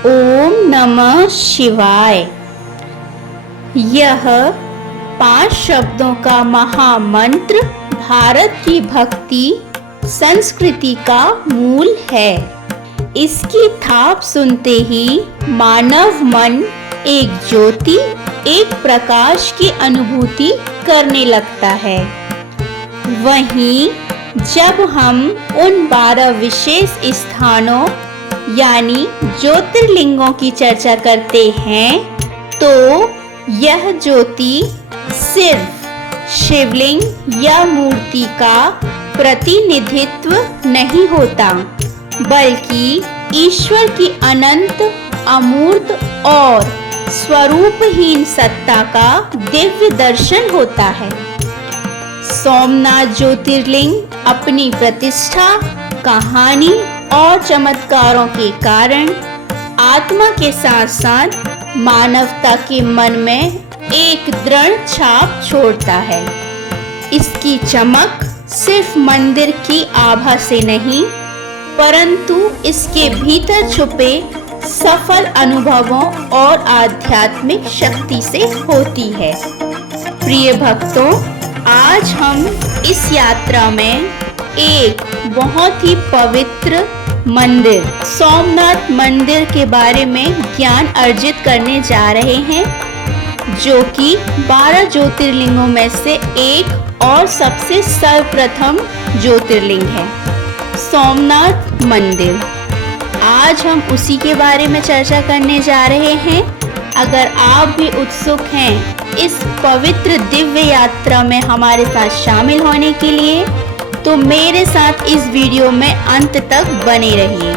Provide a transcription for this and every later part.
ओम नमः शिवाय। यह 5 शब्दों का महामंत्र भारत की भक्ति संस्कृति का मूल है। इसकी थाप सुनते ही मानव मन एक ज्योति, एक प्रकाश की अनुभूति करने लगता है। वहीं जब हम उन 12 विशेष स्थानों यानी ज्योतिर्लिंगों की चर्चा करते हैं तो यह ज्योति सिर्फ शिवलिंग या मूर्ति का प्रतिनिधित्व नहीं होता, बल्कि ईश्वर की अनंत, अमूर्त और स्वरूपहीन सत्ता का दिव्य दर्शन होता है। सोमनाथ ज्योतिर्लिंग अपनी प्रतिष्ठा, कहानी और चमत्कारों के कारण आत्मा के साथ साथ मानवता के मन में एक दृढ़ छाप छोड़ता है। इसकी चमक सिर्फ मंदिर की आभा से नहीं, परंतु इसके भीतर छुपे सफल अनुभवों और आध्यात्मिक शक्ति से होती है। प्रिय भक्तों, आज हम इस यात्रा में एक बहुत ही पवित्र मंदिर सोमनाथ मंदिर के बारे में ज्ञान अर्जित करने जा रहे हैं, जो कि 12 ज्योतिर्लिंगों में से एक और सबसे सर्वप्रथम ज्योतिर्लिंग है, सोमनाथ मंदिर। आज हम उसी के बारे में चर्चा करने जा रहे हैं। अगर आप भी उत्सुक हैं इस पवित्र दिव्य यात्रा में हमारे साथ शामिल होने के लिए, तो मेरे साथ इस वीडियो में अंत तक बने रहिए।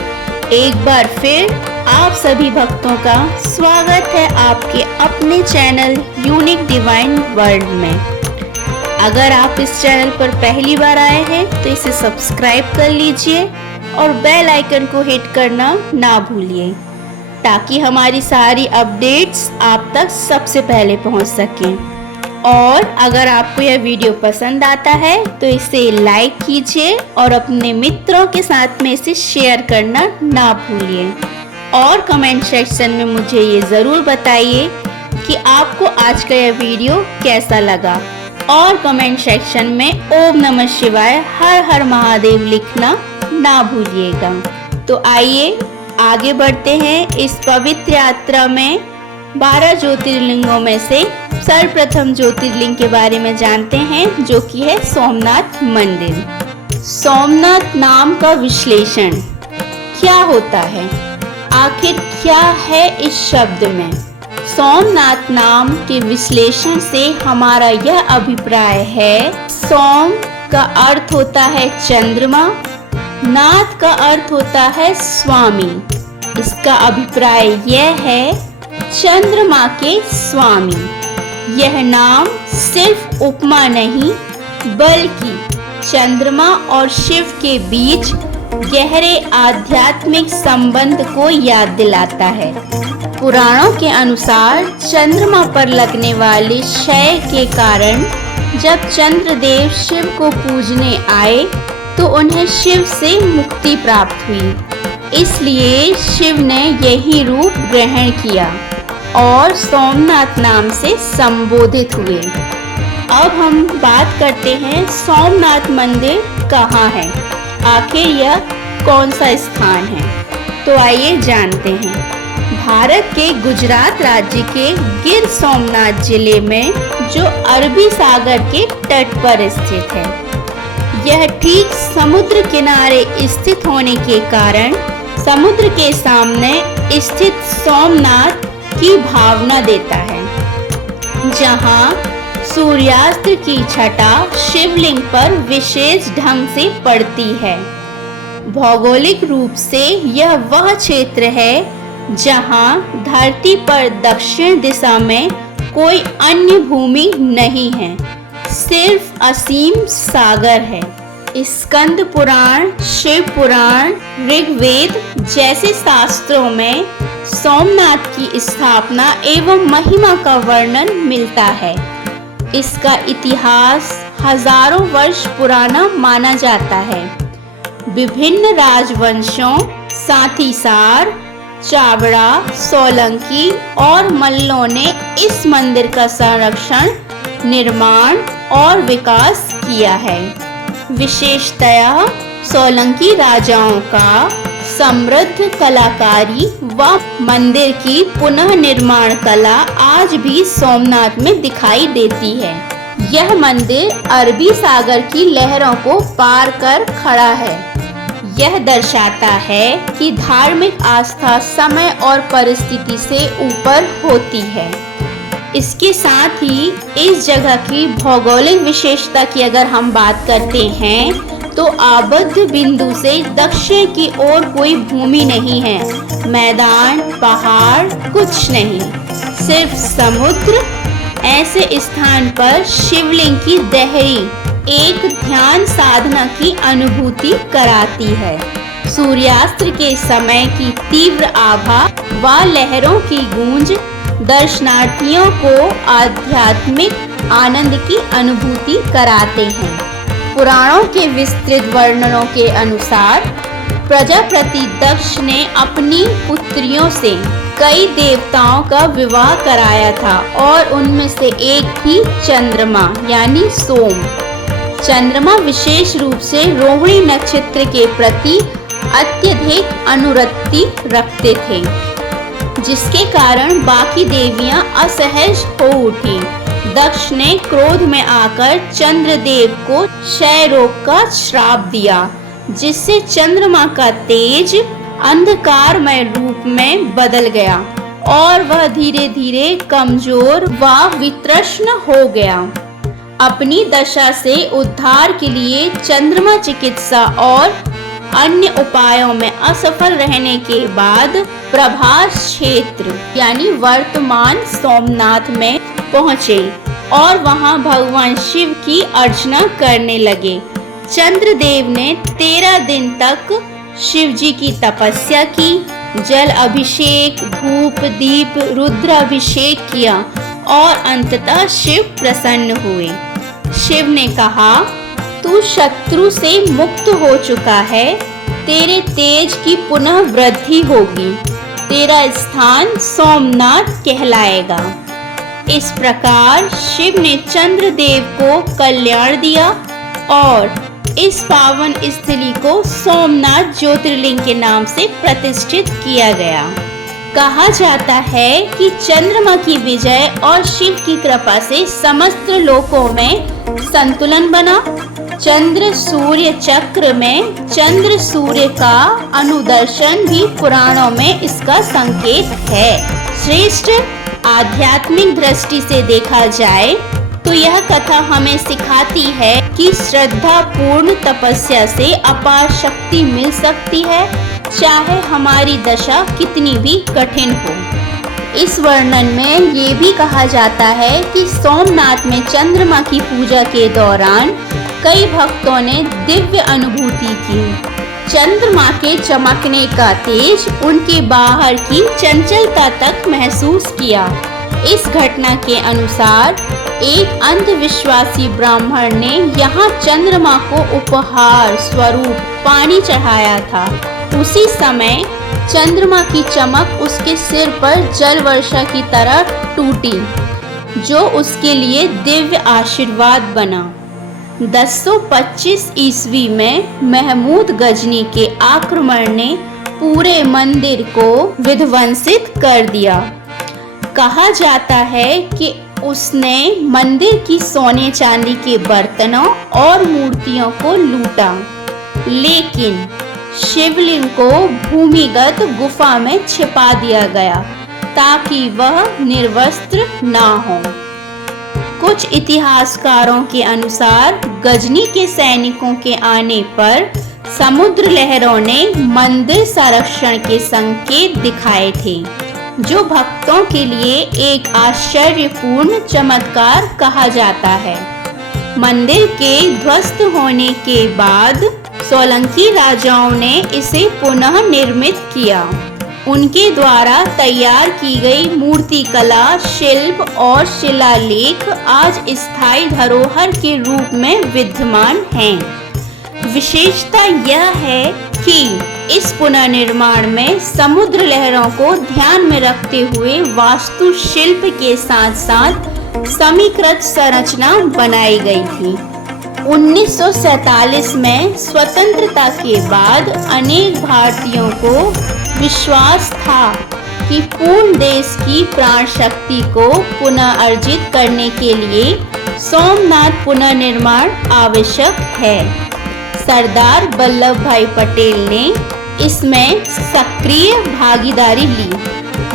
एक बार फिर आप सभी भक्तों का स्वागत है आपके अपने चैनल यूनिक डिवाइन वर्ल्ड में। अगर आप इस चैनल पर पहली बार आए हैं तो इसे सब्सक्राइब कर लीजिए और बेल आइकन को हिट करना ना भूलिए, ताकि हमारी सारी अपडेट्स आप तक सबसे पहले पहुंच सकें। और अगर आपको यह वीडियो पसंद आता है तो इसे लाइक कीजिए और अपने मित्रों के साथ में इसे शेयर करना ना भूलिए। और कमेंट सेक्शन में मुझे ये ज़रूर बताइए कि आपको आज का यह वीडियो कैसा लगा। और कमेंट सेक्शन में ओम नमः शिवाय, हर हर महादेव लिखना ना भूलिएगा। तो आइए आगे बढ़ते हैं इस पवित्र यात्रा में। 12 ज्योतिर्लिंगों में से सर्वप्रथम ज्योतिर्लिंग के बारे में जानते हैं, जो कि है सोमनाथ मंदिर। सोमनाथ नाम का विश्लेषण क्या होता है? आखिर क्या है इस शब्द में? सोमनाथ नाम के विश्लेषण से हमारा यह अभिप्राय है, सोम का अर्थ होता है चंद्रमा, नाथ का अर्थ होता है स्वामी। इसका अभिप्राय यह है चंद्रमा के स्वामी। यह नाम सिर्फ उपमा नहीं, बल्कि चंद्रमा और शिव के बीच गहरे आध्यात्मिक संबंध को याद दिलाता है। पुराणों के अनुसार चंद्रमा पर लगने वाले क्षय के कारण जब चंद्रदेव शिव को पूजने आए तो उन्हें शिव से मुक्ति प्राप्त हुई। इसलिए शिव ने यही रूप ग्रहण किया और सोमनाथ नाम से संबोधित हुए। अब हम बात करते हैं सोमनाथ मंदिर कहाँ है, आखिर यह कौन सा स्थान है। तो आइए जानते हैं। भारत के गुजरात राज्य के गिर सोमनाथ जिले में, जो अरबी सागर के तट पर स्थित है। यह ठीक समुद्र किनारे स्थित होने के कारण समुद्र के सामने स्थित सोमनाथ की भावना देता है, जहां सूर्यास्त की छटा शिवलिंग पर विशेष ढंग से पड़ती है। भौगोलिक रूप से यह वह क्षेत्र है जहां धरती पर दक्षिण दिशा में कोई अन्य भूमि नहीं है, सिर्फ असीम सागर है। स्कंद पुराण, शिव पुराण, ऋग्वेद जैसे शास्त्रों में सोमनाथ की स्थापना एवं महिमा का वर्णन मिलता है। इसका इतिहास हजारों वर्ष पुराना माना जाता है। विभिन्न राजवंशों, साथ ही साथ चावड़ा, सोलंकी और मल्लों ने इस मंदिर का संरक्षण, निर्माण और विकास किया है। विशेषतया सोलंकी राजाओं का समृद्ध कलाकारी व मंदिर की पुनः निर्माण कला आज भी सोमनाथ में दिखाई देती है। यह मंदिर अरबी सागर की लहरों को पार कर खड़ा है। यह दर्शाता है कि धार्मिक आस्था समय और परिस्थिति से ऊपर होती है। इसके साथ ही इस जगह की भौगोलिक विशेषता की अगर हम बात करते हैं तो आबद्ध बिंदु से दक्षिण की ओर कोई भूमि नहीं है। मैदान, पहाड़ कुछ नहीं, सिर्फ समुद्र। ऐसे स्थान पर शिवलिंग की देहरी एक ध्यान साधना की अनुभूति कराती है। सूर्यास्त के समय की तीव्र आभा व लहरों की गूंज दर्शनार्थियों को आध्यात्मिक आनंद की अनुभूति कराते हैं। पुराणों के विस्तृत वर्णनों के अनुसार प्रजापति दक्ष ने अपनी पुत्रियों से कई देवताओं का विवाह कराया था और उनमें से एक थी चंद्रमा यानी सोम। चंद्रमा विशेष रूप से रोहिणी नक्षत्र के प्रति अत्यधिक अनुरक्ति रखते थे, जिसके कारण बाकी देवियां असहज हो उठी। दक्ष ने क्रोध में आकर चंद्रदेव को क्षय रोग का श्राप दिया, जिससे चंद्रमा का तेज अंधकारमय रूप में बदल गया और वह धीरे धीरे कमजोर व वितृष्ण हो गया। अपनी दशा से उद्धार के लिए चंद्रमा चिकित्सा और अन्य उपायों में असफल रहने के बाद प्रभास क्षेत्र यानी वर्तमान सोमनाथ में पहुँचे और वहां भगवान शिव की अर्चना करने लगे। चंद्रदेव ने 13 दिन तक शिव जी की तपस्या की, जल अभिषेक, धूप दीप, रुद्र अभिषेक किया और अंततः शिव प्रसन्न हुए। शिव ने कहा, तू शत्रु से मुक्त हो चुका है, तेरे तेज की पुनः वृद्धि होगी, तेरा स्थान सोमनाथ कहलाएगा। इस प्रकार शिव ने चंद्रदेव को कल्याण दिया और इस पावन स्थली को सोमनाथ ज्योतिर्लिंग के नाम से प्रतिष्ठित किया गया। कहा जाता है कि चंद्रमा की विजय और शिव की कृपा से समस्त लोकों में संतुलन बना। चंद्र सूर्य चक्र में चंद्र सूर्य का अनुदर्शन भी पुराणों में इसका संकेत है। श्रेष्ठ आध्यात्मिक दृष्टि से देखा जाए तो यह कथा हमें सिखाती है कि श्रद्धा पूर्ण तपस्या से अपार शक्ति मिल सकती है, चाहे हमारी दशा कितनी भी कठिन हो। इस वर्णन में ये भी कहा जाता है कि सोमनाथ में चंद्रमा की पूजा के दौरान कई भक्तों ने दिव्य अनुभूति की। चंद्रमा के चमकने का तेज उनके बाहर की चंचलता तक महसूस किया। इस घटना के अनुसार एक अंधविश्वासी ब्राह्मण ने यहाँ चंद्रमा को उपहार स्वरूप पानी चढ़ाया था। उसी समय चंद्रमा की चमक उसके सिर पर जल वर्षा की तरह टूटी, जो उसके लिए दिव्य आशीर्वाद बना। 1025 ईस्वी में महमूद गजनी के आक्रमण ने पूरे मंदिर को विध्वंसित कर दिया। कहा जाता है कि उसने मंदिर की सोने चांदी के बर्तनों और मूर्तियों को लूटा, लेकिन शिवलिंग को भूमिगत गुफा में छिपा दिया गया ताकि वह निर्वस्त्र ना हो। कुछ इतिहासकारों के अनुसार गजनी के सैनिकों के आने पर समुद्र लहरों ने मंदिर संरक्षण के संकेत दिखाए थे, जो भक्तों के लिए एक आश्चर्यपूर्ण चमत्कार कहा जाता है। मंदिर के ध्वस्त होने के बाद सोलंकी राजाओं ने इसे पुनः निर्मित किया। उनके द्वारा तैयार की गई मूर्तिकला, शिल्प और शिलालेख आज स्थायी धरोहर के रूप में विद्यमान हैं। विशेषता यह है कि इस पुनर्निर्माण में समुद्र लहरों को ध्यान में रखते हुए वास्तुशिल्प के साथ साथ समीकृत संरचना बनाई गई थी। 1947 में स्वतंत्रता के बाद अनेक भारतीयों को विश्वास था कि पूर्ण देश की प्राण शक्ति को पुनः अर्जित करने के लिए सोमनाथ पुनर्निर्माण आवश्यक है। सरदार वल्लभ भाई पटेल ने इसमें सक्रिय भागीदारी ली,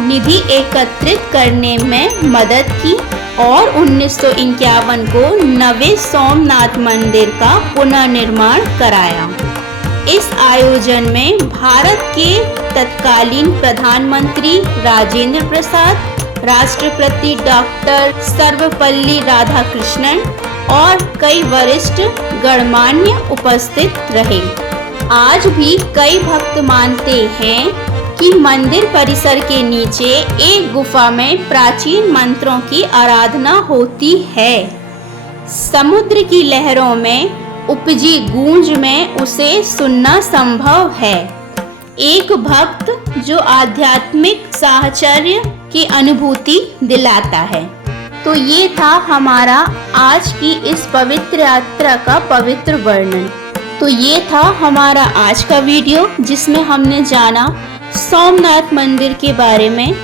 निधि एकत्रित करने में मदद की और 1951 को नवे सोमनाथ मंदिर का पुनर्निर्माण कराया। इस आयोजन में भारत के तत्कालीन प्रधानमंत्री राजेंद्र प्रसाद, राष्ट्रपति डॉक्टर सर्वपल्ली राधाकृष्णन और कई वरिष्ठ गणमान्य उपस्थित रहे। आज भी कई भक्त मानते हैं कि मंदिर परिसर के नीचे एक गुफा में प्राचीन मंत्रों की आराधना होती है। समुद्र की लहरों में उपजी गूंज में उसे सुनना संभव है। एक भक्त जो आध्यात्मिक साहचर्य की अनुभूति दिलाता है। तो ये था हमारा आज की इस पवित्र यात्रा का पवित्र वर्णन। तो ये था हमारा आज का वीडियो जिसमें हमने जाना सोमनाथ मंदिर के बारे में।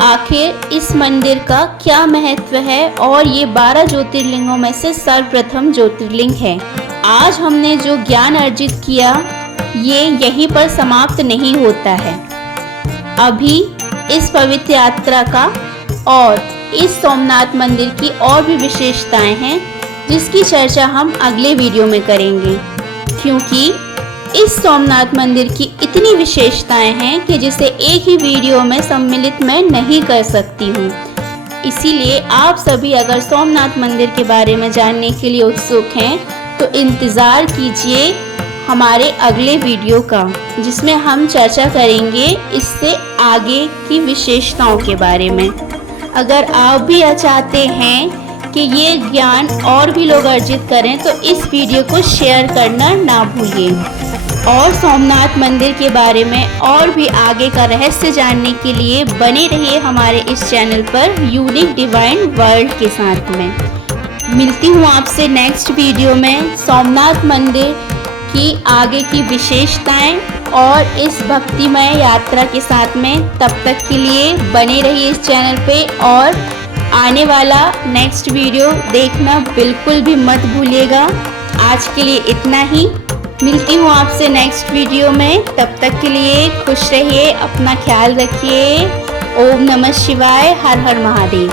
आखिर इस मंदिर का क्या महत्व है और ये 12 ज्योतिर्लिंगों में से सर्वप्रथम ज्योतिर्लिंग है। आज हमने जो ज्ञान अर्जित किया ये यहीं पर समाप्त नहीं होता है। अभी इस पवित्र यात्रा का और इस सोमनाथ मंदिर की और भी विशेषताएं हैं जिसकी चर्चा हम अगले वीडियो में करेंगे, क्योंकि इस सोमनाथ मंदिर की इतनी विशेषताएं हैं कि जिसे एक ही वीडियो में सम्मिलित मैं नहीं कर सकती हूँ। इसीलिए आप सभी अगर सोमनाथ मंदिर के बारे में जानने के लिए उत्सुक हैं तो इंतज़ार कीजिए हमारे अगले वीडियो का, जिसमें हम चर्चा करेंगे इससे आगे की विशेषताओं के बारे में। अगर आप भी चाहते हैं कि ये ज्ञान और भी लोग अर्जित करें तो इस वीडियो को शेयर करना ना भूलिए। और सोमनाथ मंदिर के बारे में और भी आगे का रहस्य जानने के लिए बने रहिए हमारे इस चैनल पर यूनिक डिवाइन वर्ल्ड के साथ में। मिलती हूँ आपसे नेक्स्ट वीडियो में सोमनाथ मंदिर की आगे की विशेषताएं और इस भक्तिमय यात्रा के साथ में। तब तक के लिए बने रहिए इस चैनल पे और आने वाला नेक्स्ट वीडियो देखना बिल्कुल भी मत भूलिएगा। आज के लिए इतना ही, मिलती हूँ आपसे नेक्स्ट वीडियो में। तब तक के लिए खुश रहिए, अपना ख्याल रखिए। ओम नमः शिवाय, हर हर महादेव।